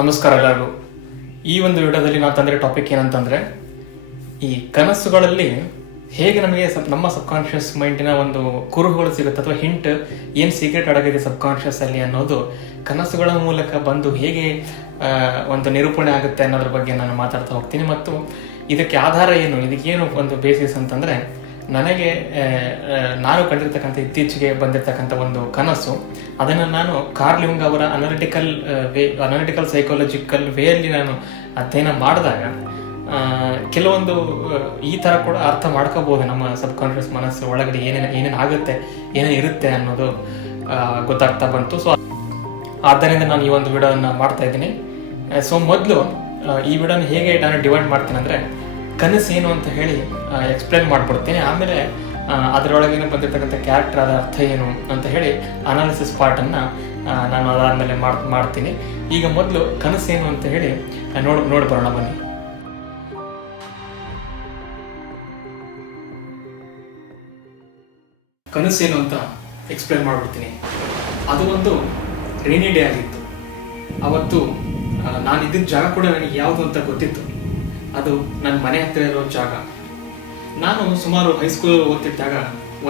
ನಮಸ್ಕಾರ ಎಲ್ಲರಿಗೂ. ಈ ಒಂದು ವಿಡಿಯೋದಲ್ಲಿ ನಾನು ತಂದ್ರೆ ಟಾಪಿಕ್ ಏನಂತಂದ್ರೆ, ಈ ಕನಸುಗಳಲ್ಲಿ ಹೇಗೆ ನಮಗೆ ಸಬ್, ನಮ್ಮ ಸಬ್ ಕಾನ್ಷಿಯಸ್ ಮೈಂಡಿನ ಒಂದು ಕುರುಹುಗಳು ಸಿಗುತ್ತೆ ಅಥವಾ ಹಿಂಟ್ ಏನು ಸೀಕ್ರೆಟ್ ಅಡಗಿದೆ ಸಬ್ ಕಾನ್ಷಿಯಸ್ ಅಲ್ಲಿ ಅನ್ನೋದು ಕನಸುಗಳ ಮೂಲಕ ಬಂದು ಹೇಗೆ ಒಂದು ನಿರೂಪಣೆ ಆಗುತ್ತೆ ಅನ್ನೋದ್ರ ಬಗ್ಗೆ ನಾನು ಮಾತಾಡ್ತಾ ಹೋಗ್ತೀನಿ. ಮತ್ತು ಇದಕ್ಕೆ ಆಧಾರ ಏನು ಇದಕ್ಕೇನು ಒಂದು ಬೇಸಿಸ್ ಅಂತಂದ್ರೆ ನನಗೆ ನಾನು ಕಂಡಿರ್ತಕ್ಕಂಥ ಇತ್ತೀಚೆಗೆ ಬಂದಿರತಕ್ಕಂಥ ಒಂದು ಕನಸು. ಅದನ್ನು ನಾನು ಕಾರ್ಲ್ ಯುಂಗ್ ಅವರ ಅನಾಲಿಟಿಕಲ್ ವೇ ಅನಾಲಿಟಿಕಲ್ ಸೈಕಾಲಜಿಕಲ್ ವೇಯಲ್ಲಿ ನಾನು ಅಧ್ಯಯನ ಮಾಡಿದಾಗ ಕೆಲವೊಂದು ಈ ಥರ ಕೂಡ ಅರ್ಥ ಮಾಡ್ಕೋಬೋದು ನಮ್ಮ ಸಬ್ ಕಾನ್ಷಿಯಸ್ ಮನಸ್ಸು ಒಳಗಡೆ ಏನೇನು ಏನೇನು ಆಗುತ್ತೆ, ಏನೇನು ಇರುತ್ತೆ ಅನ್ನೋದು ಗೊತ್ತಾಗ್ತಾ ಬಂತು. ಸೊ ಆದ್ದರಿಂದ ನಾನು ಈ ಒಂದು ವಿಡಿಯೋನ ಮಾಡ್ತಾ ಇದ್ದೀನಿ. ಸೊ ಮೊದಲು ಈ ವಿಡಿಯೋನ ಹೇಗೆ ನಾನು ಡಿವೈಡ್ ಮಾಡ್ತೀನಿ ಅಂದರೆ ಕನಸು ಏನು ಅಂತ ಹೇಳಿ ಎಕ್ಸ್ಪ್ಲೇನ್ ಮಾಡ್ಬಿಡ್ತೀನಿ ಆಮೇಲೆ ಅದರೊಳಗೇನು ಬಂದಿರತಕ್ಕಂಥ ಕ್ಯಾರೆಕ್ಟರ್ ಅದರ ಅರ್ಥ ಏನು ಅಂತ ಹೇಳಿ ಅನಾಲಿಸಿಸ್ ಪಾರ್ಟನ್ನು ನಾನು ಅದಾದಮೇಲೆ ಮಾಡ್, ಮಾಡ್ತೀನಿ. ಈಗ ಮೊದಲು ಕನಸು ಏನು ಅಂತ ಹೇಳಿ ನೋಡಿ, ನೋಡ್ ಬರೋಣ ಬನ್ನಿ. ಕನಸೇನು ಅಂತ ಎಕ್ಸ್ಪ್ಲೇನ್ ಮಾಡ್ಬಿಡ್ತೀನಿ. ಅದು ಒಂದು ರೈನಿ ಡೇ ಆಗಿತ್ತು. ಅವತ್ತು ನಾನು ಇದ್ದಿದ್ದ ಜಾಗ ಕೂಡ ನನಗೆ ಯಾವುದು ಅಂತ ಗೊತ್ತಿತ್ತು. ಅದು ನನ್ನ ಮನೆ ಹತ್ತಿರ ಇರೋ ಜಾಗ. ನಾನು ಸುಮಾರು ಹೈಸ್ಕೂಲ್ ಓದ್ತಿದ್ದಾಗ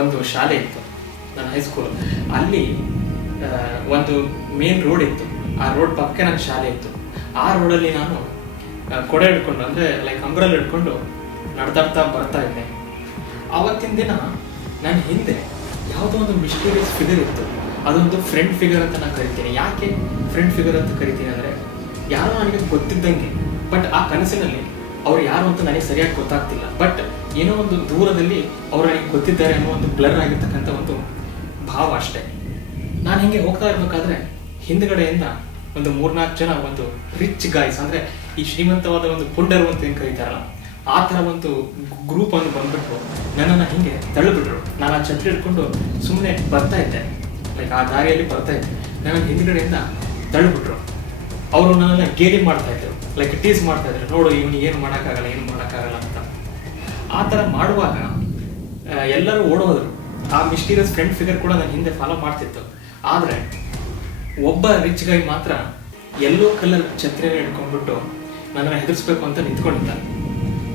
ಒಂದು ಶಾಲೆ ಇತ್ತು, ನನ್ನ ಹೈಸ್ಕೂಲ್ ಅಲ್ಲಿ ಒಂದು ಮೇನ್ ರೋಡ್ ಇತ್ತು. ಆ ರೋಡ್ ಪಕ್ಕ ನನ್ನ ಶಾಲೆ ಇತ್ತು. ಆ ರೋಡಲ್ಲಿ ನಾನು ಕೊಡೆ ಹಿಡ್ಕೊಂಡು, ಅಂದರೆ ಲೈಕ್ ಅಂಬ್ರಲ್ಲಿ ಹಿಡ್ಕೊಂಡು ನಡೆದಾಡ್ತಾ ಬರ್ತಾ ಇದ್ದೆ. ಆವತ್ತಿನ ದಿನ ನನ್ನ ಹಿಂದೆ ಯಾವುದೋ ಒಂದು ಮಿಸ್ಟೀರಿಯಸ್ ಫಿಗರ್ ಇತ್ತು. ಅದೊಂದು ಫ್ರೆಂಡ್ ಫಿಗರ್ ಅಂತ ನಾನು ಕರಿತೀನಿ. ಯಾಕೆ ಫ್ರೆಂಡ್ ಫಿಗರ್ ಅಂತ ಕರಿತೀನಿ ಅಂದರೆ, ಯಾರೋ ನನಗೆ ಗೊತ್ತಿದ್ದಂಗೆ ಬಟ್ ಆ ಕನಸಿನಲ್ಲಿ ಅವ್ರು ಯಾರು ಅಂತ ನನಗೆ ಸರಿಯಾಗಿ ಗೊತ್ತಾಗ್ತಿಲ್ಲ. ಬಟ್ ಏನೋ ಒಂದು ದೂರದಲ್ಲಿ ಅವ್ರು ನನಗೆ ಗೊತ್ತಿದ್ದಾರೆ ಅನ್ನೋ ಒಂದು ಬ್ಲರ್ ಆಗಿರ್ತಕ್ಕಂಥ ಒಂದು ಭಾವ ಅಷ್ಟೇ. ನಾನು ಹಿಂಗೆ ಹೋಗ್ತಾ ಇರ್ಬೇಕಾದ್ರೆ ಹಿಂದ್ಗಡೆಯಿಂದ ಒಂದು ಮೂರ್ನಾಲ್ಕು ಜನ ಒಂದು ರಿಚ್ ಗಾಯ್ಸ್ ಅಂದ್ರೆ ಈ ಶ್ರೀಮಂತವಾದ ಒಂದು ಪುಂಡರು ಅಂತ ಏನು ಕರೀತಾರಲ್ಲ, ಆ ಥರ ಒಂದು ಗ್ರೂಪ್ ಅನ್ನು ಬಂದ್ಬಿಟ್ಟು ನನ್ನನ್ನು ಹಿಂಗೆ ತಳ್ಳಿಬಿಟ್ರು. ನಾನು ಆ ಛತ್ರಿ ಹಿಡ್ಕೊಂಡು ಸುಮ್ಮನೆ ಬರ್ತಾ ಇದ್ದೆ. ಲೈಕ್ ಆ ದಾರಿಯಲ್ಲಿ ಬರ್ತಾ ಇದ್ದೆ. ನನ್ನ ಹಿಂದ್ಗಡೆಯಿಂದ ತಳ್ಳಿಬಿಟ್ರು. ಅವರು ನನ್ನನ್ನು ಗೇಲಿ ಮಾಡ್ತಾ ಇದ್ರು. ಲೈಕ್ ಟೀಸ್ ಮಾಡ್ತಾ ಇದ್ರು. ನೋಡು, ಇವನಿಗೆ ಏನು ಮಾಡೋಕ್ಕಾಗಲ್ಲ ಏನು ಮಾಡೋಕ್ಕಾಗಲ್ಲ ಅಂತ. ಆ ಥರ ಮಾಡುವಾಗ ಎಲ್ಲರೂ ಓಡೋದ್ರು. ಆ ಮಿಸ್ಟೀರಿಯಸ್ ಫ್ರೆಂಡ್ ಫಿಗರ್ ಕೂಡ ನನ್ನ ಹಿಂದೆ ಫಾಲೋ ಮಾಡ್ತಿತ್ತು. ಆದರೆ, ಒಬ್ಬ ರಿಚ್ ಗೈ ಮಾತ್ರ ಎಲ್ಲೋ ಕಲರ್ ಛತ್ರಿಯನ್ನು ಹಿಡ್ಕೊಂಡ್ಬಿಟ್ಟು ನನ್ನನ್ನು ಹೆದರ್ಸ್ಬೇಕು ಅಂತ ನಿಂತ್ಕೊಂಡಿದ್ದ.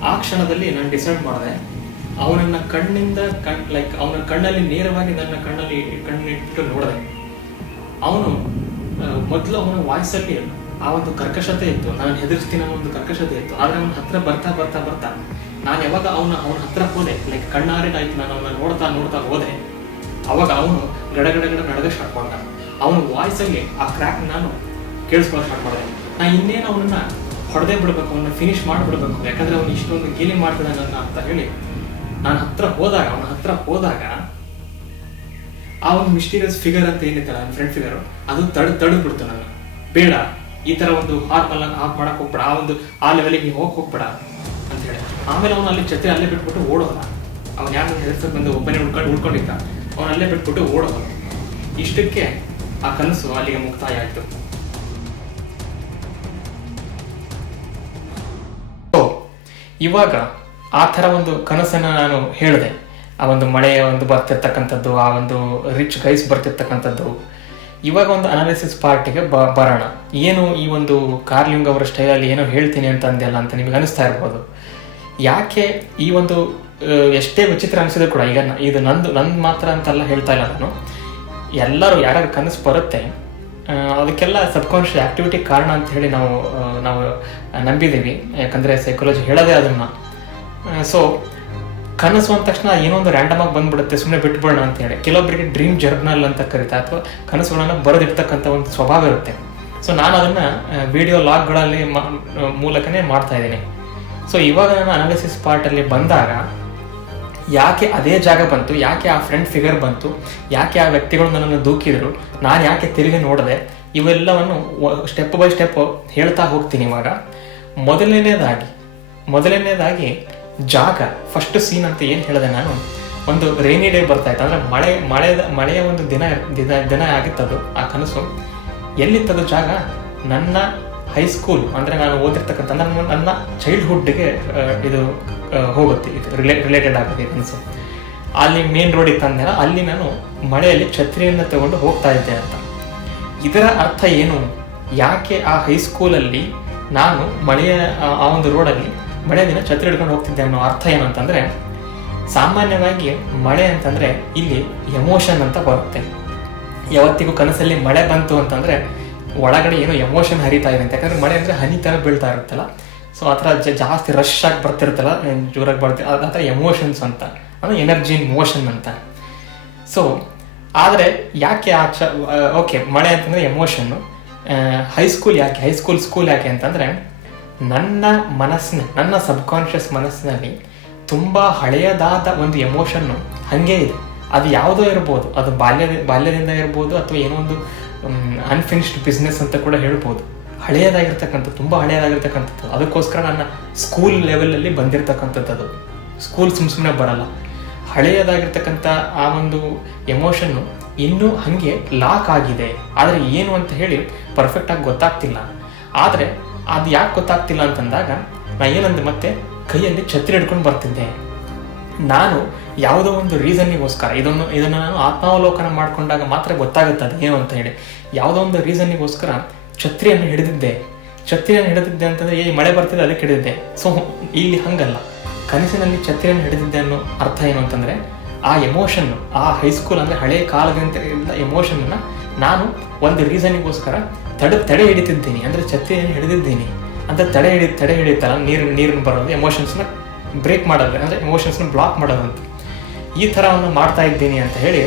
ಆ ಕ್ಷಣದಲ್ಲಿ ನಾನು ಡಿಸೈಡ್ ಮಾಡಿದೆ, ಅವನನ್ನ ಕಣ್ಣಿಂದ ಕಣ್ ಲೈಕ್ ಅವನ ಕಣ್ಣಲ್ಲಿ ನೇರವಾಗಿ ನನ್ನ ಕಣ್ಣಲ್ಲಿ ಕಣ್ಣಿಟ್ಟು ನೋಡಿದೆ. ಅವನು ಮೊದಲು ಅವನ ವಾಯ್ಸಲ್ಲಿ ಆ ಒಂದು ಕರ್ಕಶತೆ ಇತ್ತು. ನಾನು ಹೆದರ್ಸ್ತೀನಿ ಅನ್ನೋ ಒಂದು ಕರ್ಕಶತೆ ಇತ್ತು. ಆದ್ರೆ ಅವನ ಹತ್ರ ಬರ್ತಾ ಬರ್ತಾ ಬರ್ತಾ, ನಾನು ಯಾವಾಗ ಅವನ ಅವನ ಹತ್ರ ಹೋದೆ ಲೈಕ್ ಕಣ್ಣಾರೆ ಆಯ್ತು ನಾನು ಅವನ ನೋಡ್ತಾ ನೋಡ್ತಾ ಹೋದೆ, ಅವಾಗ ಅವನು ಗಡ ಗಡ ಗಡ ನಡಗ ಸ್ಟಾರ್ಟ್ ಮಾಡ್ದ. ಅವನ ವಾಯ್ಸಲ್ಲಿ ಆ ಕ್ರ್ಯಾಕ್ ನಾನು ಕೇಳಿಸ್ಕೊಳ್ಳೋಕೆ ಸ್ಟಾರ್ಟ್ ಮಾಡಿದೆ. ನಾ ಇನ್ನೇನು ಅವನನ್ನ ಹೊಡೆದೇ ಬಿಡ್ಬೇಕು ಅವನ್ನ ಫಿನಿಶ್ ಮಾಡಿಬಿಡ್ಬೇಕು, ಯಾಕಂದ್ರೆ ಅವನು ಇಷ್ಟೊಂದು ಗೀಲಿ ಮಾಡ್ತಾನೆ ನನ್ನ ಅಂತ ಹೇಳಿ, ನಾನು ಹತ್ರ ಹೋದಾಗ, ಅವನ ಹತ್ರ ಹೋದಾಗ, ಆ ಒಂದು ಮಿಸ್ಟೀರಿಯಸ್ ಫಿಗರ್ ಅಂತ ಏನಿತ್ತಲ್ಲ, ನನ್ನ ಫ್ರೆಂಡ್ ಫಿಗರ್ ಅದು ತಡ್ ತಡೆದು ಬಿಡ್ತು ಬೇಡ. ಈ ತರ ಒಂದು ಹಾರ್ಮಲ್ ಹಾಕ್ ಮಾಡಕ್ ಹೋಗ್ಬೇಡ. ಆ ಒಂದು ಆ ಲೆವೆಲಿಗೆ ನೀವು ಹೋಗಿ ಹೋಗ್ಬೇಡ ಅಂತ ಹೇಳಿ. ಆಮೇಲೆ ಅವನು ಅಲ್ಲಿ ಜೊತೆ ಅಲ್ಲೇ ಬಿಟ್ಬಿಟ್ಟು ಓಡೋದ. ಅವನು ಯಾರು ಹೆಸರು ಬಂದು ಒಬ್ಬನೇ ಉಳ್ಕೊಂಡು ಉಳ್ಕೊಂಡಿದ್ದ. ಅವನು ಅಲ್ಲೇ ಬಿಟ್ಬಿಟ್ಟು ಓಡೋದ. ಇಷ್ಟಕ್ಕೆ ಆ ಕನಸು ಅಲ್ಲಿಗೆ ಮುಕ್ತಾಯ ಆಯ್ತು ಇವಾಗ ಆ ಥರ ಒಂದು ಕನಸನ್ನ ನಾನು ಹೇಳಿದೆ. ಆ ಒಂದು ಮಳೆಯ ಒಂದು ಬರ್ತಿರ್ತಕ್ಕಂಥದ್ದು ಆ ಒಂದು ರಿಚ್ ಗೈಸ್ ಬರ್ತಿರ್ತಕ್ಕಂಥದ್ದು. ಇವಾಗ ಒಂದು ಅನಾಲಿಸಿಸ್ ಪಾರ್ಟಿಗೆ ಬ, ಬರೋಣ. ಏನು ಈ ಒಂದು ಕಾರ್ಲಿಂಗ್ ಅವರ ಸ್ಟೈಲಲ್ಲಿ ಏನೋ ಹೇಳ್ತೀನಿ ಅಂತ ಅಂದೆಲ್ಲ ಅಂತ ನಿಮಗೆ ಅನಿಸ್ತಾ ಇರ್ಬೋದು. ಯಾಕೆ ಈ ಒಂದು ಎಷ್ಟೇ ವಿಚಿತ್ರ ಅನಿಸಿದ್ರು ಕೂಡ, ಈಗ ಇದು ನಂದು ನಂದು ಮಾತ್ರ ಅಂತೆಲ್ಲ ಹೇಳ್ತಾ ಇಲ್ಲ ನಾನು. ಎಲ್ಲರೂ ಯಾರ್ಯಾರು ಕನಸು ಬರುತ್ತೆ ಅದಕ್ಕೆಲ್ಲ ಸಬ್ಕಾನ್ಷಿಯಸ್ ಆಕ್ಟಿವಿಟಿ ಕಾರಣ ಅಂತ ಹೇಳಿ ನಾವು ನಾವು ನಂಬಿದ್ದೀವಿ. ಯಾಕಂದರೆ ಸೈಕಾಲಜಿ ಹೇಳೋದೇ ಅದನ್ನು. ಸೊ ಕನಸು ಅಂದ ತಕ್ಷಣ ಏನೋ ಒಂದು ರ್ಯಾಂಡಮ್ ಆಗಿ ಬಂದ್ಬಿಡುತ್ತೆ ಸುಮ್ಮನೆ ಬಿಟ್ಬಿಡೋಣ ಅಂತ ಹೇಳಿ. ಕೆಲವೊಬ್ಬರಿಗೆ ಡ್ರೀಮ್ ಜರ್ನಲ್ ಅಂತ ಕರೀತಾ ಅಥವಾ ಕನಸುಗಳನ್ನ ಬರೆದಿರ್ತಕ್ಕಂಥ ಒಂದು ಸ್ವಭಾವ ಇರುತ್ತೆ. ಸೊ ನಾನು ಅದನ್ನು ವಿಡಿಯೋ ಲಾಗ್ಗಳಲ್ಲಿ ಮೂಲಕನೇ ಮಾಡ್ತಾ ಇದ್ದೀನಿ. ಸೊ ಇವಾಗ ನಾನು ಅನಾಲಿಸಿಸ್ ಪಾರ್ಟಲ್ಲಿ ಬಂದಾಗ, ಯಾಕೆ ಅದೇ ಜಾಗ ಬಂತು, ಯಾಕೆ ಆ ಫ್ರೆಂಡ್ ಫಿಗರ್ ಬಂತು, ಯಾಕೆ ಆ ವ್ಯಕ್ತಿಗಳು ನನ್ನನ್ನು ದೂಕಿದ್ರು, ನಾನು ಯಾಕೆ ತಿರುಗಿ ನೋಡಿದೆ, ಇವೆಲ್ಲವನ್ನು ಸ್ಟೆಪ್ ಬೈ ಸ್ಟೆಪ್ ಹೇಳ್ತಾ ಹೋಗ್ತೀನಿ ಇವಾಗ. ಮೊದಲನೇದಾಗಿ ಮೊದಲನೇದಾಗಿ ಜಾಗ ಫಸ್ಟ್ ಸೀನ್ ಅಂತ ಏನು ಹೇಳಿದೆ ನಾನು, ಒಂದು ರೈನಿ ಡೇ ಬರ್ತಾ ಇತ್ತು. ಅಂದರೆ ಮಳೆ ಮಳೆದ ಮಳೆಯ ಒಂದು ದಿನ ದಿನ ದಿನ ಆಗಿತ್ತದು ಆ ಕನಸು. ಎಲ್ಲಿತ್ತದು ಜಾಗ? ನನ್ನ ಹೈಸ್ಕೂಲ್ ಅಂದರೆ ನಾನು ಓದಿರ್ತಕ್ಕಂಥ ನನ್ನ ನನ್ನ ಚೈಲ್ಡ್ಹುಡ್ಗೆ ಇದು ಹೋಗುತ್ತೆ, ಇದು ರಿಲೇ ರಿಲೇಟೆಡ್ ಆಗುತ್ತೆ ಕನಸು. ಅಲ್ಲಿ ಮೇನ್ ರೋಡ್ ಇತ್ತಂದ್ರೆ ಅಲ್ಲಿ ನಾನು ಮಳೆಯಲ್ಲಿ ಛತ್ರಿಯನ್ನು ತಗೊಂಡು ಹೋಗ್ತಾ ಇದ್ದೆ ಅಂತ. ಇದರ ಅರ್ಥ ಏನು? ಯಾಕೆ ಆ ಹೈಸ್ಕೂಲಲ್ಲಿ ನಾನು ಮಳೆಯ, ಆ ಒಂದು ರೋಡಲ್ಲಿ ಮಳೆ ದಿನ ಛತ್ರಿ ಹಿಡ್ಕೊಂಡು ಹೋಗ್ತಿದ್ದೆ ಅನ್ನೋ ಅರ್ಥ ಏನು ಅಂತಂದರೆ, ಸಾಮಾನ್ಯವಾಗಿ ಮಳೆ ಅಂತಂದರೆ ಇಲ್ಲಿ ಎಮೋಷನ್ ಅಂತ ಬರುತ್ತೆ. ಯಾವತ್ತಿಗೂ ಕನಸಲ್ಲಿ ಮಳೆ ಬಂತು ಅಂತಂದರೆ ಒಳಗಡೆ ಏನೋ ಎಮೋಷನ್ ಹರಿತಾ ಇದೆ ಅಂತ. ಯಾಕಂದ್ರೆ ಮಳೆ ಅಂದರೆ ಹನಿ ಥರ ಬೀಳ್ತಾ ಇರುತ್ತಲ್ಲ. ಸೊ ಆ ಥರ ಜಾಸ್ತಿ ರಶ್ ಆಗಿ ಬರ್ತಿರುತ್ತಲ್ಲ, ಏನ್ ಜೋರಾಗಿ ಬರ್ತಿ ಆ ಥರ ಎಮೋಷನ್ಸ್ ಅಂತ. ಅಂದರೆ ಎನರ್ಜಿ ಇನ್ ಮೋಷನ್ ಅಂತ. ಸೊ ಆದರೆ ಯಾಕೆ ಆ ಓಕೆ ಮಳೆ ಅಂತಂದರೆ ಎಮೋಷನ್ನು ಹೈಸ್ಕೂಲ್ ಯಾಕೆ ಹೈಸ್ಕೂಲ್ ಸ್ಕೂಲ್ ಯಾಕೆ ಅಂತಂದರೆ ನನ್ನ ಮನಸ್ಸಿನ, ನನ್ನ ಸಬ್ಕಾನ್ಷಿಯಸ್ ಮನಸ್ಸಿನಲ್ಲಿ ತುಂಬ ಹಳೆಯದಾದ ಒಂದು ಎಮೋಷನ್ನು ಹಾಗೆ ಇದೆ. ಅದು ಯಾವುದೋ ಇರ್ಬೋದು, ಅದು ಬಾಲ್ಯ, ಬಾಲ್ಯದಿಂದ ಇರ್ಬೋದು ಅಥವಾ ಏನೋ ಒಂದು ಅನ್ಫಿನಿಶ್ಡ್ ಬಿಸ್ನೆಸ್ ಅಂತ ಕೂಡ ಹೇಳ್ಬೋದು. ಹಳೆಯದಾಗಿರ್ತಕ್ಕಂಥದ್ದು, ತುಂಬ ಹಳೆಯದಾಗಿರ್ತಕ್ಕಂಥದ್ದು. ಅದಕ್ಕೋಸ್ಕರ ನನ್ನ ಸ್ಕೂಲ್ ಲೆವೆಲಲ್ಲಿ ಬಂದಿರತಕ್ಕಂಥದ್ದು ಸ್ಕೂಲ್ ಸುಮ್ ಸುಮ್ಮನೆ ಬರಲ್ಲ. ಹಳೆಯದಾಗಿರ್ತಕ್ಕಂಥ ಆ ಒಂದು ಎಮೋಷನ್ನು ಇನ್ನೂ ಹಾಗೆ ಲಾಕ್ ಆಗಿದೆ. ಆದರೆ ಏನು ಅಂತ ಹೇಳಿ ಪರ್ಫೆಕ್ಟಾಗಿ ಗೊತ್ತಾಗ್ತಿಲ್ಲ. ಆದರೆ ಅದು ಯಾಕೆ ಗೊತ್ತಾಗ್ತಿಲ್ಲ ಅಂತಂದಾಗ, ನಾ ಏನಂದೆ ಮತ್ತೆ, ಕೈಯಲ್ಲಿ ಛತ್ರಿ ಹಿಡ್ಕೊಂಡು ಬರ್ತಿದ್ದೆ. ನಾನು ಯಾವುದೋ ಒಂದು ರೀಸನ್ನಿಗೋಸ್ಕರ, ಇದನ್ನು ಇದನ್ನು ನಾನು ಆತ್ಮಾವಲೋಕನ ಮಾಡಿಕೊಂಡಾಗ ಮಾತ್ರ ಗೊತ್ತಾಗುತ್ತೆ ಅದು ಏನು ಅಂತ ಹೇಳಿ, ಯಾವುದೋ ಒಂದು ರೀಸನ್ನಿಗೋಸ್ಕರ ಛತ್ರಿಯನ್ನು ಹಿಡಿದಿದ್ದೆ. ಛತ್ರಿಯನ್ನು ಹಿಡಿದಿದ್ದೆ ಅಂತಂದ್ರೆ ಏ ಮಳೆ ಬರ್ತಿದೆ, ಅದಕ್ಕೆ ಹಿಡಿದಿದ್ದೆ. ಸೊ, ಇಲ್ಲಿ ಹಂಗಲ್ಲ. ಕನಸಿನಲ್ಲಿ ಛತ್ರಿಯನ್ನು ಹಿಡಿದಿದ್ದೆ ಅನ್ನೋ ಅರ್ಥ ಏನು ಅಂತಂದ್ರೆ, ಆ ಎಮೋಷನ್ ಆ ಹೈಸ್ಕೂಲ್ ಅಂದ್ರೆ ಹಳೆಯ ಕಾಲದಿಂದ ಎಮೋಷನ್ನ ನಾನು ಒಂದು ರೀಸನಿಗೋಸ್ಕರ ತಡೆ ತಡೆ ಹಿಡಿತಿದ್ದೀನಿ. ಅಂದರೆ ಛತ್ತಿಯನ್ನು ಹಿಡಿದಿದ್ದೀನಿ. ಅಂತ ತಡೆ ಹಿಡಿ, ತಡೆ ಹಿಡಿತಲ್ಲ ನೀರು ನೀರಿನ ಬರೋದು ಎಮೋಷನ್ಸ್ನ ಬ್ರೇಕ್ ಮಾಡೋದು, ಅಂದರೆ ಎಮೋಷನ್ಸ್ನ ಬ್ಲಾಕ್ ಮಾಡೋದು ಅಂತ. ಈ ಥರವನ್ನು ಮಾಡ್ತಾ ಇದ್ದೀನಿ ಅಂತ ಹೇಳಿ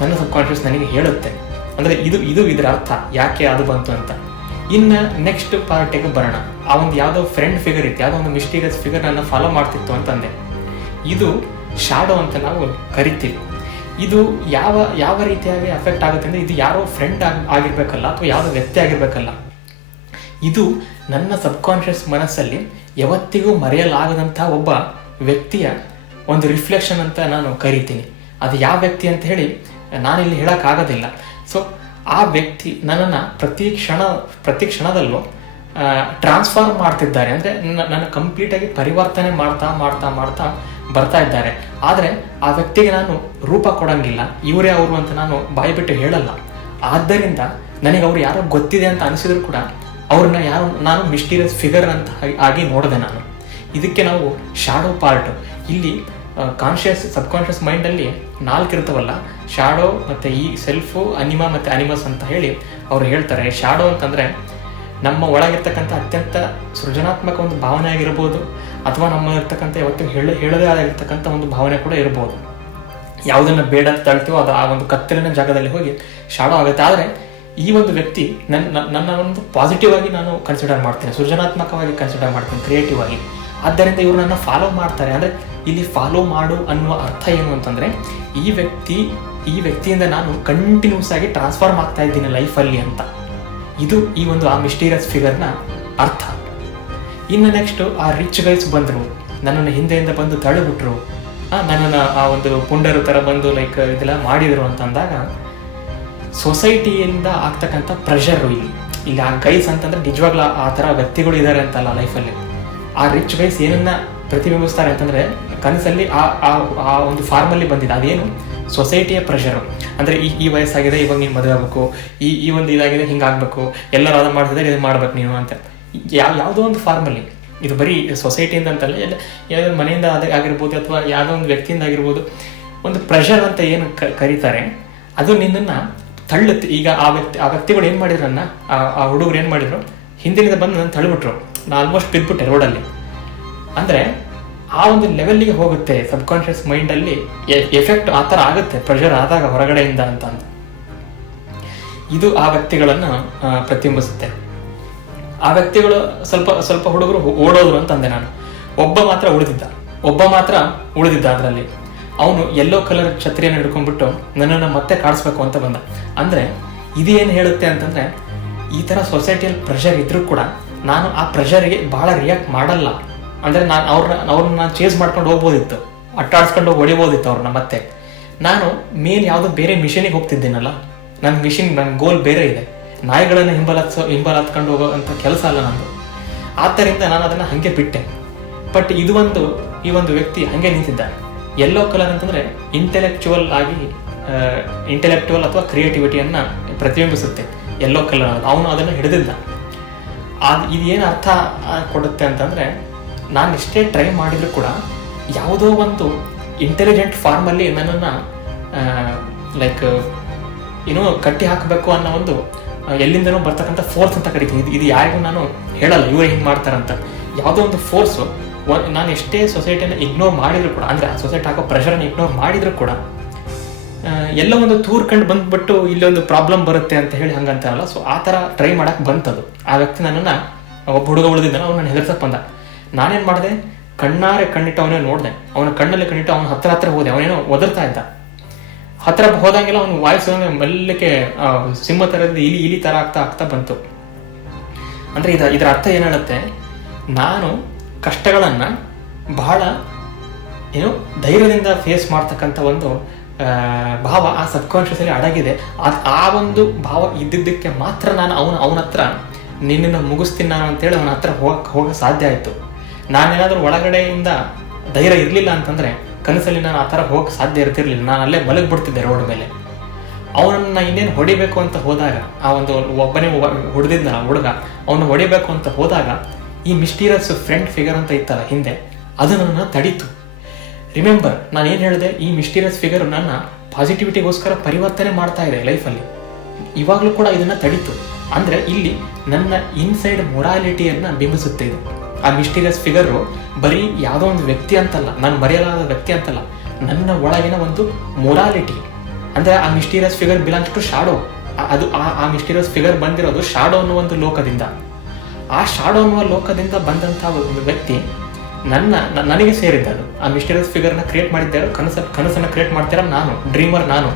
ನನ್ನ ಸಬ್ಕಾನ್ಷಿಯಸ್ ನನಗೆ ಹೇಳುತ್ತೆ. ಅಂದರೆ ಇದು ಇದು ಇದರ ಅರ್ಥ. ಯಾಕೆ ಅದು ಬಂತು ಅಂತ. ಇನ್ನು ನೆಕ್ಸ್ಟ್ ಪಾರ್ಟಿಗೆ ಬರೋಣ. ಆ ಒಂದು ಯಾವುದೋ ಫ್ರೆಂಡ್ ಫಿಗರ್ ಇತ್ತು, ಯಾವುದೋ ಒಂದು ಮಿಸ್ಟೀರಿಯಸ್ ಫಿಗರ್ ನನ್ನ ಫಾಲೋ ಮಾಡ್ತಿತ್ತು ಅಂತಂದೆ. ಇದು ಶಾಡೋ ಅಂತ ನಾವು ಕರಿತೀವಿ. ಇದು ಯಾವ ಯಾವ ರೀತಿಯಾಗಿ ಅಫೆಕ್ಟ್ ಆಗುತ್ತೆ ಅಂದರೆ ಇದು ಯಾರೋ ಫ್ರೆಂಡ್ ಆಗಿ, ಆಗಿರ್ಬೇಕಲ್ಲ ಅಥವಾ ಯಾವುದೋ ವ್ಯಕ್ತಿ ಆಗಿರ್ಬೇಕಲ್ಲ. ಇದು ನನ್ನ ಸಬ್ಕಾನ್ಷಿಯಸ್ ಮನಸ್ಸಲ್ಲಿ ಯಾವತ್ತಿಗೂ ಮರೆಯಲಾಗದಂತಹ ಒಬ್ಬ ವ್ಯಕ್ತಿಯ ಒಂದು ರಿಫ್ಲೆಕ್ಷನ್ ಅಂತ ನಾನು ಕರಿತೀನಿ. ಅದು ಯಾವ ವ್ಯಕ್ತಿ ಅಂತ ಹೇಳಿ ನಾನಿಲ್ಲಿ ಹೇಳೋಕ್ಕಾಗೋದಿಲ್ಲ. ಸೊ ಆ ವ್ಯಕ್ತಿ ನನ್ನನ್ನು ಪ್ರತಿ ಕ್ಷಣ, ಪ್ರತಿ ಕ್ಷಣದಲ್ಲೂ ಟ್ರಾನ್ಸ್ಫಾರ್ಮ್ ಮಾಡ್ತಿದ್ದಾರೆ. ಅಂದರೆ ನನ್ನ ಕಂಪ್ಲೀಟಾಗಿ ಪರಿವರ್ತನೆ ಮಾಡ್ತಾ ಮಾಡ್ತಾ ಮಾಡ್ತಾ ಬರ್ತಾ ಇದ್ದಾರೆ. ಆದರೆ ಆ ವ್ಯಕ್ತಿಗೆ ನಾನು ರೂಪ ಕೊಡಂಗಿಲ್ಲ. ಇವರೇ ಅವರು ಅಂತ ನಾನು ಬಾಯಿ ಬಿಟ್ಟು ಹೇಳಲ್ಲ. ಆದ್ದರಿಂದ ನನಗೆ ಅವ್ರು ಯಾರೋ ಗೊತ್ತಿದೆ ಅಂತ ಅನಿಸಿದ್ರು ಕೂಡ ಅವ್ರನ್ನ ಯಾರು ನಾನು ಮಿಸ್ಟೀರಿಯಸ್ ಫಿಗರ್ ಅಂತ ಆಗಿ- ನೋಡಿದೆ ನಾನು. ಇದಕ್ಕೆ ನಾವು ಶಾಡೋ ಪಾರ್ಟ್ ಇಲ್ಲಿ ಕಾನ್ಷಿಯಸ್ ಸಬ್ಕಾನ್ಷಿಯಸ್ ಮೈಂಡಲ್ಲಿ ನಾಲ್ಕು ಇರ್ತವಲ್ಲ ಶಾಡೋ ಮತ್ತು ಈ ಸೆಲ್ಫು ಅನಿಮಾ ಮತ್ತು ಅನಿಮಸ್ ಅಂತ ಹೇಳಿ ಅವ್ರು ಹೇಳ್ತಾರೆ. ಶಾಡೋ ಅಂತಂದರೆ ನಮ್ಮ ಒಳಗಿರ್ತಕ್ಕಂಥ ಅತ್ಯಂತ ಸೃಜನಾತ್ಮಕ ಒಂದು ಭಾವನೆ ಆಗಿರ್ಬೋದು. ಅಥವಾ ನಮ್ಮ ಇರ್ತಕ್ಕಂಥ ಯಾವತ್ತೂ ಹೇಳ, ಹೇಳದೇ ಆಗಿರ್ತಕ್ಕಂಥ ಒಂದು ಭಾವನೆ ಕೂಡ ಇರ್ಬೋದು. ಯಾವುದನ್ನು ಬೇಡ ಅಂತ ತಳ್ತೀವೋ ಅದು ಆ ಒಂದು ಕತ್ತಲಿನ ಜಾಗದಲ್ಲಿ ಹೋಗಿ ಶಾಡೋ ಆಗುತ್ತೆ. ಆದರೆ ಈ ಒಂದು ವ್ಯಕ್ತಿ ನನ್ನ- ನನ್ನ ಒಂದು ಪಾಸಿಟಿವ್ ಆಗಿ ನಾನು ಕನ್ಸಿಡರ್ ಮಾಡ್ತೇನೆ, ಸೃಜನಾತ್ಮಕವಾಗಿ ಕನ್ಸಿಡರ್ ಮಾಡ್ತೇನೆ ಕ್ರಿಯೇಟಿವ್ ಆಗಿ. ಆದ್ದರಿಂದ ಇವರು ನನ್ನ ಫಾಲೋ ಮಾಡ್ತಾರೆ. ಅಂದರೆ ಇಲ್ಲಿ ಫಾಲೋ ಮಾಡು ಅನ್ನುವ ಅರ್ಥ ಏನು ಅಂತಂದರೆ, ಈ ವ್ಯಕ್ತಿ, ಈ ವ್ಯಕ್ತಿಯಿಂದ ನಾನು ಕಂಟಿನ್ಯೂಸ್ ಆಗಿ ಟ್ರಾನ್ಸ್ಫಾರ್ಮ್ ಆಗ್ತಾ ಇದ್ದೀನಿ ಲೈಫಲ್ಲಿ ಅಂತ. ಇದು ಈ ಒಂದು ಆ ಮಿಸ್ಟೀರಿಯಸ್ ಫಿಗರ್ನ ಅರ್ಥ. ಇನ್ನು ನೆಕ್ಸ್ಟು ಆ ರಿಚ್ ಗೈಸ್ ಬಂದರು. ನನ್ನನ್ನು ಹಿಂದೆಯಿಂದ ಬಂದು ತಳ್ಳಿಬಿಟ್ರು. ನನ್ನನ್ನು ಆ ಒಂದು ಪುಂಡರು ಥರ ಬಂದು ಲೈಕ್ ಇದೆಲ್ಲ ಮಾಡಿದರು ಅಂತಂದಾಗ ಸೊಸೈಟಿಯಿಂದ ಆಗ್ತಕ್ಕಂಥ ಪ್ರೆಷರು ಇಲ್ಲಿ. ಇಲ್ಲಿ ಆ ಗೈಸ್ ಅಂತಂದ್ರೆ ನಿಜವಾಗ್ಲೂ ಆ ಥರ ವ್ಯಕ್ತಿಗಳು ಇದ್ದಾರೆ ಅಂತಲ್ಲ ಲೈಫಲ್ಲಿ ಆ ರಿಚ್ ಗೈಸ್ ಏನನ್ನ ಪ್ರತಿಬಿಂಬಿಸ್ತಾರೆ ಅಂತಂದರೆ ಕನಸಲ್ಲಿ ಆ ಆ ಆ ಒಂದು ಫಾರ್ಮಲ್ಲಿ ಬಂದಿದೆ. ಅದೇನು? ಸೊಸೈಟಿಯ ಪ್ರೆಷರು ಅಂದರೆ ಈ ಈ ವಯಸ್ಸಾಗಿದೆ, ಇವಾಗ ನೀನು ಮದುವೆ ಆಗಬೇಕು. ಈ ಈ ಒಂದು ಇದಾಗಿದೆ, ಹಿಂಗಾಗಬೇಕು. ಎಲ್ಲರೂ ಅದನ್ನು ಮಾಡ್ತಿದ್ದಾರೆ ಇದು ಮಾಡ್ಬೇಕು ನೀನು ಅಂತ. ಯಾವ ಯಾವುದೋ ಒಂದು ಫಾರ್ಮಲ್ಲಿ ಇದು ಬರೀ ಸೊಸೈಟಿಯಿಂದ ಅಂತಲ್ಲ ಎಲ್ಲ ಯಾವುದೋ ಮನೆಯಿಂದ ಅದೇ ಆಗಿರ್ಬೋದು ಅಥವಾ ಯಾವುದೋ ಒಂದು ವ್ಯಕ್ತಿಯಿಂದ ಆಗಿರ್ಬೋದು, ಒಂದು ಪ್ರೆಷರ್ ಅಂತ ಏನು ಕರೀತಾರೆ, ಅದು ನಿನ್ನನ್ನು ತಳ್ಳುತ್ತೆ. ಈಗ ಆ ವ್ಯಕ್ತಿ, ಆ ವ್ಯಕ್ತಿಗಳು ಏನು ಮಾಡಿದ್ರನ್ನ ಆ ಹುಡುಗರು ಏನು ಮಾಡಿದ್ರು, ಹಿಂದಿನಿಂದ ಬಂದು ನನ್ನ ತಳ್ಳಿಬಿಟ್ರು ನಾನು ಆಲ್ಮೋಸ್ಟ್ ಬಿದ್ದುಬಿಟ್ಟೆ ರೋಡಲ್ಲಿ ಅಂದರೆ ಆ ಒಂದು ಲೆವೆಲ್ಗೆ ಹೋಗುತ್ತೆ ಸಬ್ಕಾನ್ಷಿಯಸ್ ಮೈಂಡಲ್ಲಿ ಎಫೆಕ್ಟ್ ಆ ಥರ ಆಗುತ್ತೆ ಪ್ರೆಷರ್ ಆದಾಗ ಹೊರಗಡೆಯಿಂದ ಅಂತ. ಇದು ಆ ವ್ಯಕ್ತಿಗಳನ್ನು ಪ್ರತಿಬಿಂಬಿಸುತ್ತೆ. ಆ ವ್ಯಕ್ತಿಗಳು ಸ್ವಲ್ಪ ಸ್ವಲ್ಪ ಹುಡುಗರು ಓಡೋದ್ರು ಅಂತ ಅಂದೆ ನಾನು. ಒಬ್ಬ ಮಾತ್ರ ಉಳಿದಿದ್ದ. ಒಬ್ಬ ಮಾತ್ರ ಉಳಿದಿದ್ದ ಅದರಲ್ಲಿ. ಅವನು ಯೆಲ್ಲೋ ಕಲರ್ ಛತ್ರಿಯನ್ನು ಹಿಡ್ಕೊಂಡ್ಬಿಟ್ಟು ನನ್ನನ್ನು ಮತ್ತೆ ಕಾಡಿಸ್ಬೇಕು ಅಂತ ಬಂದ. ಅಂದರೆ ಇದೇನು ಹೇಳುತ್ತೆ ಅಂತಂದರೆ, ಈ ಥರ ಸೊಸೈಟಿಯಲ್ಲಿ ಪ್ರೆಷರ್ ಇದ್ದರೂ ಕೂಡ ನಾನು ಆ ಪ್ರೆಷರಿಗೆ ಭಾಳ ರಿಯಾಕ್ಟ್ ಮಾಡಲ್ಲ. ಅಂದರೆ ನಾನು ಅವ್ರನ್ನ ಅವ್ರನ್ನ ನಾನು ಚೇಸ್ ಮಾಡ್ಕೊಂಡು ಹೋಗ್ಬೋದಿತ್ತು. ಅಟ್ಟಾಡ್ಸ್ಕೊಂಡು ಹೊಡಿಬೋದಿತ್ತು ಅವ್ರನ್ನ ಮತ್ತೆ. ನಾನು ಮೇಲ್ ಯಾವುದೋ ಬೇರೆ ಮಿಷನಿಗೆ ಹೋಗ್ತಿದ್ದೀನಲ್ಲ. ನನ್ನ ಮಿಷನ್ ನನ್ನ ಗೋಲ್ ಬೇರೆ ಇದೆ. ನಾಯಿಗಳನ್ನು ಹಿಂಬಲತ್ಕೊಂಡು ಹೋಗೋ ಅಂತ ಕೆಲಸ ಅಲ್ಲ ನಂದು ಆದ್ದರಿಂದ ನಾನು ಅದನ್ನು ಹಾಗೆ ಬಿಟ್ಟೆ. ಬಟ್ ಇದು ಒಂದು, ಈ ಒಂದು ವ್ಯಕ್ತಿ ಹಾಗೆ ನಿಂತಿದ್ದಾನೆ. ಎಲ್ಲೋ ಕಲರ್ ಅಂತಂದರೆ ಇಂಟೆಲೆಕ್ಚುವಲ್ ಆಗಿ ಇಂಟೆಲೆಕ್ಚುವಲ್ ಅಥವಾ ಕ್ರಿಯೇಟಿವಿಟಿಯನ್ನು ಪ್ರತಿಬಿಂಬಿಸುತ್ತೆ. ಎಲ್ಲೋ ಕಲರ್ ಅವನು ಅದನ್ನು ಹಿಡಿದಿಲ್ಲ. ಇದು ಏನು ಅರ್ಥ ಕೊಡುತ್ತೆ ಅಂತಂದರೆ, ನಾನು ಎಷ್ಟೇ ಟ್ರೈ ಮಾಡಿದರೂ ಕೂಡ ಯಾವುದೋ ಒಂದು ಇಂಟೆಲಿಜೆಂಟ್ ಫಾರ್ಮಲ್ಲಿ ನನ್ನನ್ನು ಲೈಕ್ ಏನೋ ಕಟ್ಟಿ ಹಾಕಬೇಕು ಅನ್ನೋ ಒಂದು ಎಲ್ಲಿಂದನೋ ಬರ್ತಕ್ಕಂಥ ಫೋರ್ಸ್ ಅಂತ ಕರಿತೀನಿ. ಇದು ಯಾರಿಗೂ ನಾನು ಹೇಳಲ್ಲ. ಇವರು ಹಿಂಗೆ ಮಾಡ್ತಾರಂತ. ಯಾವುದೋ ಒಂದು ಫೋರ್ಸು ನಾನು ಎಷ್ಟೇ ಸೊಸೈಟಿಯನ್ನು ಇಗ್ನೋರ್ ಮಾಡಿದ್ರು ಕೂಡ, ಅಂದರೆ ಆ ಸೊಸೈಟಿ ಹಾಕೋ ಪ್ರೆಷರನ್ನು ಇಗ್ನೋರ್ ಮಾಡಿದ್ರು ಕೂಡ ಎಲ್ಲ ಒಂದು ತೂರ್ ಕಂಡು ಬಂದ್ಬಿಟ್ಟು ಇಲ್ಲಿ ಒಂದು ಪ್ರಾಬ್ಲಮ್ ಬರುತ್ತೆ ಅಂತ ಹೇಳಿ ಹಂಗಂತಾರಲ್ಲ. ಸೊ ಆ ಥರ ಟ್ರೈ ಮಾಡೋಕ್ಕೆ ಬಂತದು. ಆ ವ್ಯಕ್ತಿ ನನ್ನನ್ನು ಒಬ್ಬ ಹುಡುಗ ಉಳಿದಿದ್ದಾನೆ ಅವ್ನು ನಾನು ಹೆದರ್ಸಕ್ಕೆ ಬಂದ. ನಾನೇನು ಮಾಡಿದೆ? ಕಣ್ಣಾರೆ ಕಣ್ಣಿಟ್ಟು ಅವನೇ ನೋಡಿದೆ. ಅವನ ಕಣ್ಣಲ್ಲಿ ಕಣ್ಣಿಟ್ಟು ಅವನ ಹತ್ರ ಹತ್ರ ಹೋದೆ. ಅವನೇನೋ ಒದರ್ತಾ ಇದ್ದ. ಹತ್ರ ಹೋದಂಗೆಲ್ಲ ಅವನು ವಾಯ್ಸ್ ಮೆಲ್ಲಕ್ಕೆ ಸಿಂಹ ಥರದ ಇಲಿ ಇಲಿ ಥರ ಆಗ್ತಾ ಆಗ್ತಾ ಬಂತು. ಅಂದರೆ ಇದ, ಇದರ ಅರ್ಥ ಏನು ಹೇಳುತ್ತೆ? ನಾನು ಕಷ್ಟಗಳನ್ನು ಬಹಳ, ಏನು, ಧೈರ್ಯದಿಂದ ಫೇಸ್ ಮಾಡ್ತಕ್ಕಂಥ ಒಂದು ಭಾವ ಆ ಸಬ್ಕಾನ್ಷಿಯಸಲ್ಲಿ ಅಡಗಿದೆ. ಅದು ಆ ಒಂದು ಭಾವ ಇದ್ದಿದ್ದಕ್ಕೆ ಮಾತ್ರ ನಾನು ಅವನ ಅವನ ಹತ್ರ ನಿನ್ನನ್ನು ಮುಗಿಸ್ತೀನಿ ನಾನು ಅಂತೇಳಿ ಅವನ ಹತ್ರ ಹೋಗಕ್ಕೆ ಹೋಗಕ್ಕೆ ಸಾಧ್ಯ ಆಯಿತು. ನಾನೇನಾದರೂ ಒಳಗಡೆಯಿಂದ ಧೈರ್ಯ ಇರಲಿಲ್ಲ ಅಂತಂದರೆ ಕನಸಲ್ಲಿ ನಾನು ಆ ಥರ ಹೋಗಕ್ಕೆ ಸಾಧ್ಯ ಇರ್ತಿರ್ಲಿಲ್ಲ. ನಾನು ಅಲ್ಲೇ ಮಲಗಿಬಿಡ್ತಿದ್ದೆ ರೋಡ್ ಮೇಲೆ. ಅವನನ್ನ ಇನ್ನೇನು ಹೊಡಿಬೇಕು ಅಂತ ಹೋದಾಗ, ಆ ಒಂದು ಒಬ್ಬನೇ ಹೊಡೆದಿದ್ನಲ್ಲ ಹುಡುಗ, ಅವನು ಹೊಡಿಬೇಕು ಅಂತ ಹೋದಾಗ, ಈ ಮಿಸ್ಟೀರಿಯಸ್ ಫ್ರೆಂಡ್ ಫಿಗರ್ ಅಂತ ಇತ್ತಲ್ಲ ಹಿಂದೆ, ಅದು ನನ್ನ ತಡೀತು. ರಿಮೆಂಬರ್ ನಾನು ಏನು ಹೇಳಿದೆ? ಈ ಮಿಸ್ಟೀರಿಯಸ್ ಫಿಗರ್ ನನ್ನ ಪಾಸಿಟಿವಿಟಿಗೋಸ್ಕರ ಪರಿವರ್ತನೆ ಮಾಡ್ತಾ ಇದೆ ಲೈಫಲ್ಲಿ ಇವಾಗಲೂ ಕೂಡ ಇದನ್ನು ತಡೀತು. ಅಂದರೆ ಇಲ್ಲಿ ನನ್ನ ಇನ್ಸೈಡ್ ಮೊರಾಲಿಟಿಯನ್ನು ಬಿಂಬಿಸುತ್ತೆ ಇದು. ಆ ಮಿಸ್ಟೀರಿಯಸ್ ಫಿಗರು ಬರೀ ಯಾವುದೋ ಒಂದು ವ್ಯಕ್ತಿ ಅಂತಲ್ಲ, ನಾನು ಮರೆಯಲಾದ ವ್ಯಕ್ತಿ ಅಂತಲ್ಲ, ನನ್ನ ಒಳಗಿನ ಒಂದು ಮೊರಾಲಿಟಿ ಅಂದರೆ ಆ mysterious figure belongs to shadow ಅದು ಆ ಆ ಮಿಸ್ಟೀರಿಯಸ್ ಫಿಗರ್ ಬಂದಿರೋದು ಶಾಡೋ ಅನ್ನೋ ಒಂದು ಲೋಕದಿಂದ. ಆ ಶಾಡೋ ಅನ್ನುವ ಲೋಕದಿಂದ ಬಂದಂತಹ ಒಂದು ವ್ಯಕ್ತಿ ನನ್ನ ನನಗೆ ಸೇರಿದ್ದದು ಆ ಮಿಸ್ಟೀರಿಯಸ್ ಫಿಗರ್ನ ಕ್ರಿಯೇಟ್ ಮಾಡಿದ್ದಾರೆ, ಕನಸ, ಕನಸನ್ನು ಕ್ರಿಯೇಟ್ ಮಾಡ್ತಿರೋ ನಾನು ಡ್ರೀಮರ್ ನಾನು.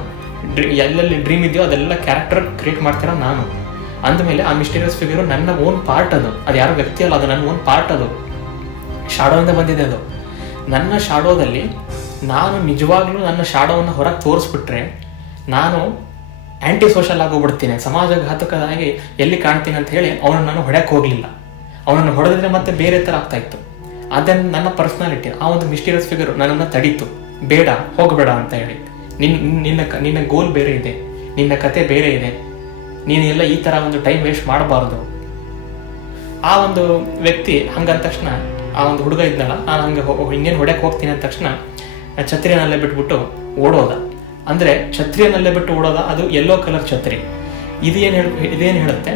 ಡ್ರೀ ಎಲ್ಲೆಲ್ಲಿ ಡ್ರೀಮ್ ಇದೆಯೋ ಅದೆಲ್ಲ ಕ್ಯಾರೆಕ್ಟರ್ ಕ್ರಿಯೇಟ್ ಮಾಡ್ತಿರೋ ನಾನು. ಅಂದಮೇಲೆ ಆ ಮಿಸ್ಟೀರಿಯಸ್ ಫಿಗರು ನನ್ನ ಓನ್ ಪಾರ್ಟ್ ಅದು. ಅದು ಯಾರೋ ವ್ಯಕ್ತಿ ಅಲ್ಲ, ಅದು ನನ್ನ ಓನ್ ಪಾರ್ಟ್ ಅದು. ಶಾಡೋಯಿಂದ ಬಂದಿದೆ ಅದು. ನನ್ನ ಶಾಡೋದಲ್ಲಿ ನಾನು ನಿಜವಾಗ್ಲೂ ನನ್ನ ಶಾಡೋವನ್ನು ಹೊರಗೆ ತೋರಿಸ್ಬಿಟ್ರೆ ನಾನು ಆ್ಯಂಟಿ ಸೋಷಲ್ ಆಗೋಗ್ಬಿಡ್ತೀನಿ ಸಮಾಜಘಾತಕನಾಗಿ ಎಲ್ಲಿ ಕಾಣ್ತೀನಿ ಅಂತ ಹೇಳಿ ಅವನನ್ನು ನಾನು ಹೊಡ್ಯಕ್ಕೆ ಹೋಗಲಿಲ್ಲ. ಅವನನ್ನು ಹೊಡೆದಿದ್ರೆ ಮತ್ತೆ ಬೇರೆ ಥರ ಆಗ್ತಾ ಇತ್ತು. ಅದನ್ನ ನನ್ನ ಪರ್ಸ್ನಾಲಿಟಿ ಆ ಒಂದು ಮಿಸ್ಟೀರಿಯಸ್ ಫಿಗರ್ ನನ್ನನ್ನು ತಡೀತು. ಬೇಡ, ಹೋಗಬೇಡ ಅಂತ ಹೇಳಿ. ನಿನ್, ನಿನ್ನ ಕ- ನಿನ್ನ ಗೋಲ್ ಬೇರೆ ಇದೆ. ನಿನ್ನ ಕತೆ ಬೇರೆ ಇದೆ. ನೀನು ಎಲ್ಲ ಈ ಥರ ಒಂದು ಟೈಮ್ ವೇಸ್ಟ್ ಮಾಡಬಾರ್ದು. ಆ ಒಂದು ವ್ಯಕ್ತಿ ಹಂಗಂದ ತಕ್ಷಣ, ಆ ಒಂದು ಹುಡುಗ ಇದ್ನಲ್ಲ ನಾನು ಹಂಗೆ ಇನ್ನೇನು ಹೊಡ್ಯಕ್ಕೆ ಹೋಗ್ತೀನಿ ಅಂದ ತಕ್ಷಣ ಛತ್ರಿಯನಲ್ಲೇ ಬಿಟ್ಬಿಟ್ಟು ಓಡೋದ. ಅಂದರೆ ಛತ್ರಿಯನಲ್ಲೇ ಬಿಟ್ಟು ಓಡೋದ, ಅದು ಎಲ್ಲೋ ಕಲರ್ ಛತ್ರಿ. ಇದು ಏನು ಹೇಳ ಇದೇನು ಹೇಳುತ್ತೆ?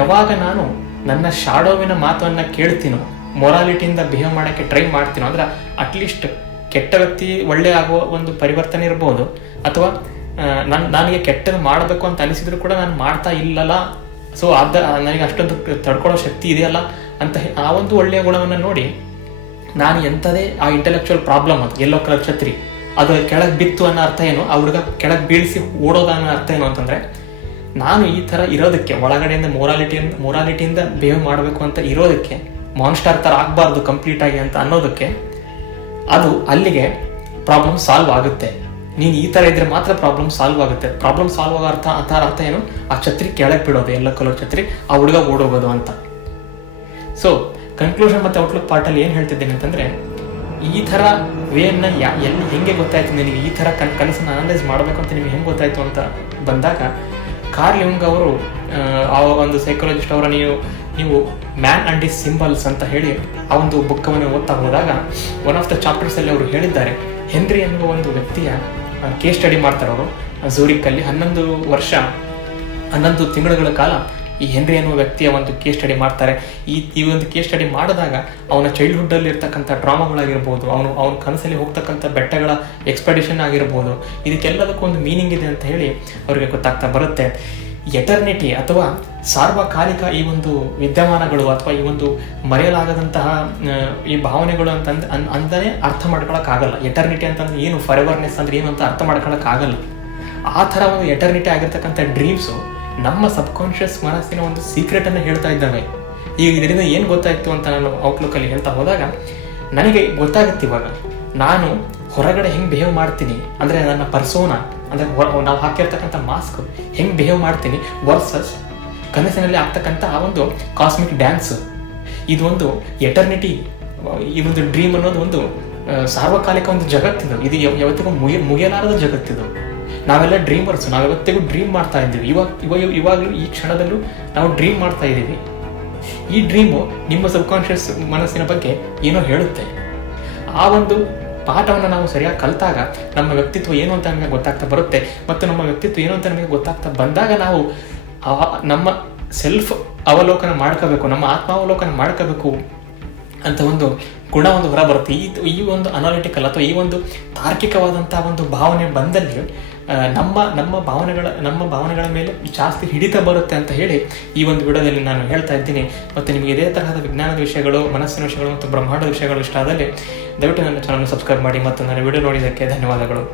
ಯಾವಾಗ ನಾನು ನನ್ನ ಶಾಡೋವಿನ ಮಾತನ್ನು ಕೇಳ್ತೀನೋ ಮೊರಾಲಿಟಿಯಿಂದ ಬಿಹೇವ್ ಮಾಡೋಕ್ಕೆ ಟ್ರೈ ಮಾಡ್ತೀನೋ, ಅಂದ್ರೆ ಅಟ್ಲೀಸ್ಟ್ ಕೆಟ್ಟ ವ್ಯಕ್ತಿ ಒಳ್ಳೆ ಆಗುವ ಒಂದು ಪರಿವರ್ತನೆ ಇರ್ಬೋದು, ಅಥವಾ ನಾನು ನನಗೆ ಕೆಟ್ಟದ್ದು ಮಾಡಬೇಕು ಅಂತ ಅನಿಸಿದ್ರು ಕೂಡ ನಾನು ಮಾಡ್ತಾ ಇಲ್ಲಲ್ಲ. ಸೊ ಅದ ನನಗೆ ಅಷ್ಟೊಂದು ತಡ್ಕೊಳ್ಳೋ ಶಕ್ತಿ ಇದೆಯಲ್ಲ ಅಂತ ಆ ಒಂದು ಒಳ್ಳೆಯ ಗುಣವನ್ನು ನೋಡಿ ನಾನು ಎಂಥದೇ ಆ ಇಂಟೆಲೆಕ್ಚುಯಲ್ ಪ್ರಾಬ್ಲಮ್ ಅದು, ಎಲ್ಲೋ ಕಲರ್ ಛತ್ರಿ, ಅದು ಕೆಳಗೆ ಬಿತ್ತು ಅನ್ನೋ ಅರ್ಥ ಏನು, ಆ ಹುಡುಗ ಕೆಳಗೆ ಬೀಳಿಸಿ ಓಡೋದ ಅನ್ನೋ ಅರ್ಥ ಏನು ಅಂತಂದ್ರೆ, ನಾನು ಈ ಥರ ಇರೋದಕ್ಕೆ, ಒಳಗಡೆಯಿಂದ ಮೊರಾಲಿಟಿಯಿಂದ ಮೊರಾಲಿಟಿಯಿಂದ ಬಿಹೇವ್ ಮಾಡಬೇಕು ಅಂತ ಇರೋದಕ್ಕೆ ಮಾನ್ಸ್ಟರ್ ಥರ ಆಗಬಾರ್ದು ಕಂಪ್ಲೀಟ್ ಆಗಿ ಅಂತ ಅನ್ನೋದಕ್ಕೆ, ಅದು ಅಲ್ಲಿಗೆ ಪ್ರಾಬ್ಲಮ್ ಸಾಲ್ವ್ ಆಗುತ್ತೆ. ನೀನು ಈ ಥರ ಇದ್ರೆ ಮಾತ್ರ ಪ್ರಾಬ್ಲಮ್ ಸಾಲ್ವ್ ಆಗುತ್ತೆ. ಪ್ರಾಬ್ಲಮ್ ಸಾಲ್ವ್ ಆಗೋ ಅರ್ಥ ಅಂತ ಅರ್ಥ ಏನು? ಆ ಛತ್ರಿ ಕೆಳಗೆ ಬಿಡೋದು ಎಲ್ಲ ಕಲರ್ ಛತ್ರಿ ಆ ಹುಡುಗ ಓಡೋಗೋದು ಅಂತ. ಸೊ ಕನ್ಕ್ಲೂಷನ್ ಮತ್ತು ಔಟ್ಲುಕ್ ಪಾರ್ಟಲ್ಲಿ ಏನು ಹೇಳ್ತಿದ್ದೇನೆ ಅಂತಂದರೆ ಈ ಥರ ವೇನ ಯಾ ಎಲ್ಲಿ ಹೆಂಗೆ ಗೊತ್ತಾಯ್ತು ನಿಮಗೆ ಈ ಥರ ಕನ್ ಕನಸನ್ನು ಅನಲೈಸ್ ಮಾಡಬೇಕು ಅಂತ ನಿಮಗೆ ಹೆಂಗೆ ಗೊತ್ತಾಯ್ತು ಅಂತ ಬಂದಾಗ ಕಾರ್ಲ್ ಯುಂಗ್ ಅವರು ಆ, ಒಂದು ಸೈಕಾಲಜಿಸ್ಟ್ ಅವರ ನೀವು ನೀವು ಮ್ಯಾನ್ ಅಂಡ್ ಇಸ್ ಸಿಂಬಲ್ಸ್ ಅಂತ ಹೇಳಿ ಆ ಒಂದು ಬುಕ್ಕವನ್ನು ಓದ್ತಾ ಹೋದಾಗ ಒನ್ ಆಫ್ ದ ಚಾಪ್ಟರ್ಸಲ್ಲಿ ಅವರು ಹೇಳಿದ್ದಾರೆ ಹೆನ್ರಿ ಎನ್ನುವ ಒಂದು ವ್ಯಕ್ತಿಯ ಕೇಸ್ ಸ್ಟಡಿ ಮಾಡ್ತಾರೆ ಅವರು. ಝೂರಿಕ್ಕಲ್ಲಿ ಹನ್ನೊಂದು ವರ್ಷ, ಹನ್ನೊಂದು ತಿಂಗಳುಗಳ ಕಾಲ ಈ ಹೆನ್ರಿ ಅನ್ನುವ ವ್ಯಕ್ತಿಯ ಒಂದು ಕೇಸ್ ಸ್ಟಡಿ ಮಾಡ್ತಾರೆ. ಈ ಈ ಒಂದು ಕೇಸ್ ಸ್ಟಡಿ ಮಾಡಿದಾಗ ಅವನ ಚೈಲ್ಡ್ಹುಡ್ಡಲ್ಲಿ ಇರ್ತಕ್ಕಂಥ ಡ್ರಾಮಾಗಳಾಗಿರ್ಬೋದು ಅವನು, ಅವನ ಕನಸಲ್ಲಿ ಹೋಗ್ತಕ್ಕಂಥ ಬೆಟ್ಟಗಳ ಎಕ್ಸ್ಪೆಡಿಷನ್ ಆಗಿರ್ಬೋದು, ಇದಕ್ಕೆಲ್ಲದಕ್ಕೂ ಒಂದು ಮೀನಿಂಗ್ ಇದೆ ಅಂತ ಹೇಳಿ ಅವರಿಗೆ ಗೊತ್ತಾಗ್ತಾ ಬರುತ್ತೆ. ಎಟರ್ನಿಟಿ ಅಥವಾ ಸಾರ್ವಕಾಲಿಕ ಈ ಒಂದು ವಿದ್ಯಮಾನಗಳು ಅಥವಾ ಈ ಒಂದು ಮರೆಯಲಾಗದಂತಹ ಈ ಭಾವನೆಗಳು ಅಂತಂದು ಅನ್ ಅಂತಾನೆ ಅರ್ಥ ಮಾಡ್ಕೊಳಕ್ಕಾಗಲ್ಲ. ಎಟರ್ನಿಟಿ ಅಂತಂದ್ರೆ ಏನು? ಫರೆವರ್ನೆಸ್ ಅಂದ್ರೆ ಏನು ಅಂತ ಅರ್ಥ ಮಾಡ್ಕೊಳಕ್ಕಾಗಲ್ಲ. ಆ ಥರ ಒಂದು ಎಟರ್ನಿಟಿ ಆಗಿರ್ತಕ್ಕಂಥ ಡ್ರೀಮ್ಸು ನಮ್ಮ ಸಬ್ಕಾನ್ಷಿಯಸ್ ಮನಸ್ಸಿನ ಒಂದು ಸೀಕ್ರೆಟ್ ಅನ್ನು ಹೇಳ್ತಾ ಇದ್ದಾವೆ. ಈಗ ಇದರಿಂದ ಏನು ಗೊತ್ತಾಯಿತು ಅಂತ ನಾನು ಔಟ್ಲುಕ್ಕಲ್ಲಿ ಹೇಳ್ತಾ ಹೋದಾಗ, ನನಗೆ ಗೊತ್ತಾಗುತ್ತೆ ಇವಾಗ. ನಾನು ಹೊರಗಡೆ ಹೆಂಗೆ ಬಿಹೇವ್ ಮಾಡ್ತೀನಿ? ಅಂದರೆ ನನ್ನ ಪರ್ಸೋನ ಅಂದರೆ ನಾವು ಹಾಕಿರ್ತಕ್ಕಂಥ ಮಾಸ್ಕ್ ಹೆಂಗೆ ಬಿಹೇವ್ ಮಾಡ್ತೀನಿ? ವರ್ಸಸ್ ಕನಸಿನಲ್ಲಿ ಆಗ್ತಕ್ಕಂಥ ಆ ಒಂದು ಕಾಸ್ಮಿಕ್ ಡ್ಯಾನ್ಸ್ ಇದೊಂದು ಎಟರ್ನಿಟಿ ಈ ಒಂದು ಡ್ರೀಮ್ ಅನ್ನೋದು ಒಂದು ಸಾರ್ವಕಾಲಿಕ ಒಂದು ಜಗತ್ತಿದು. ಇದು ಯಾವ- ಯಾವತ್ತಿಗೂ ಮುಗಿ ಮುಗಿಯಲಾರದ ಜಗತ್ತಿದು. ನಾವೆಲ್ಲ ಡ್ರೀಮರ್ಸ್ ನಾವು ಯಾವತ್ತಿಗೂ ಡ್ರೀಮ್ ಮಾಡ್ತಾ ಇದ್ದೀವಿ. ಇವಾಗ ಇವಾಗ ಇವಾಗಲೂ ಈ ಕ್ಷಣದಲ್ಲೂ ನಾವು ಡ್ರೀಮ್ ಮಾಡ್ತಾ ಇದ್ದೀವಿ. ಈ ಡ್ರೀಮು ನಿಮ್ಮ ಸಬ್ಕಾನ್ಷಿಯಸ್ ಮನಸ್ಸಿನ ಬಗ್ಗೆ ಏನೋ ಹೇಳುತ್ತೆ. ಆ ಒಂದು ಪಾಠವನ್ನು ನಾವು ಸರಿಯಾಗಿ ಕಲಿತಾಗ ನಮ್ಮ ವ್ಯಕ್ತಿತ್ವ ಏನು ಅಂತ ನಮಗೆ ಗೊತ್ತಾಗ್ತಾ ಬರುತ್ತೆ. ಮತ್ತು ನಮ್ಮ ವ್ಯಕ್ತಿತ್ವ ಏನು ಅಂತ ನಮಗೆ ಗೊತ್ತಾಗ್ತಾ ಬಂದಾಗ ನಾವು ನಮ್ಮ ಸೆಲ್ಫ್ ಅವಲೋಕನ ಮಾಡ್ಕೋಬೇಕು, ನಮ್ಮ ಆತ್ಮಾವಲೋಕನ ಮಾಡ್ಕೋಬೇಕು ಅಂತ ಒಂದು ಗುಣ ಒಂದು ಹೊರ ಬರುತ್ತೆ. ಈ ಈ ಒಂದು ಅನಾಲಿಟಿಕಲ್ ಅಥವಾ ಈ ಒಂದು ತಾರ್ಕಿಕವಾದಂತಹ ಒಂದು ಭಾವನೆ ಬಂದಲ್ಲಿ ನಮ್ಮ ನಮ್ಮ ಭಾವನೆಗಳ ನಮ್ಮ ಭಾವನೆಗಳ ಮೇಲೆ ಜಾಸ್ತಿ ಹಿಡಿತ ಬರುತ್ತೆ ಅಂತ ಹೇಳಿ ಈ ಒಂದು ವಿಡಿಯೋದಲ್ಲಿ ನಾನು ಹೇಳ್ತಾ ಇದ್ದೀನಿ. ಮತ್ತು ನಿಮಗೆ ಇದೇ ತರಹದ ವಿಜ್ಞಾನದ ವಿಷಯಗಳು, ಮನಸ್ಸಿನ ವಿಷಯಗಳು ಮತ್ತು ಬ್ರಹ್ಮಾಂಡದ ವಿಷಯಗಳು ಇಷ್ಟ ಆದಲ್ಲಿ ದಯವಿಟ್ಟು ನನ್ನ ಚಾನಲ್ ಸಬ್ಸ್ಕ್ರೈಬ್ ಮಾಡಿ ಮತ್ತು ನನ್ನ ವಿಡಿಯೋ ನೋಡಿದ್ದಕ್ಕೆ ಧನ್ಯವಾದಗಳು.